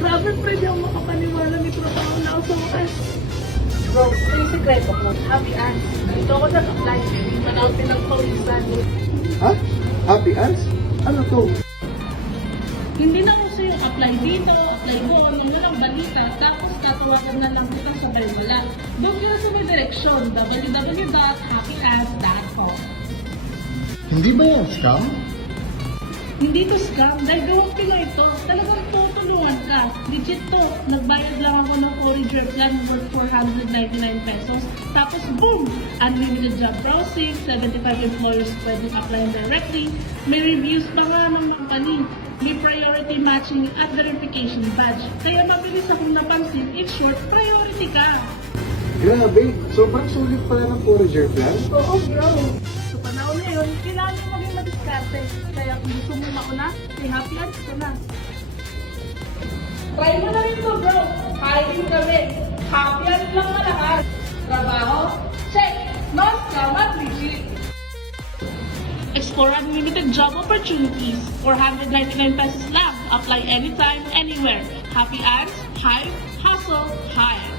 Grabe, pre, di ako makapaniwala may trabaho na ako sa wakas. Bro, ito yung sekreto ko. Happy Ants. Dito ako nag-apply. Hindi man ako pinagpawisan. Ha? Happy Ants? Ano to? Hindi na uso yung apply dito, apply doon, ano lang balita, tapos tatawagan na lang kita sabay wala. Doon ka sa may direksyon, www.happyants.com. Hindi ba yan scam? Hindi to scam, dahil gawang Pinoy ito. Talagang tutulungan ka. Legit to. Nagbayad lang ako ng Forager plan worth 499 pesos. Tapos boom! Unlimited job browsing, 75 employers pwedeng apply directly. May reviews pa nga ng company. May priority matching at verification badge. Kaya mabilis akong napansin, in short, priority ka. Grabe, sobrang sulit pala ng Forager plan. Oo, bro. Sa panahon na yun, kailangan mo maging madiskarte. Kaya kung gusto mo mauna, say happy ants ka na. Try mo na rin to, bro. Hiring kami. Happy ants lang na lahat. Trabaho? Check. No scam at legit. Explore unlimited job opportunities. 499 pesos lang. Apply anytime, anywhere. Happy ants, hive, hustle, hire.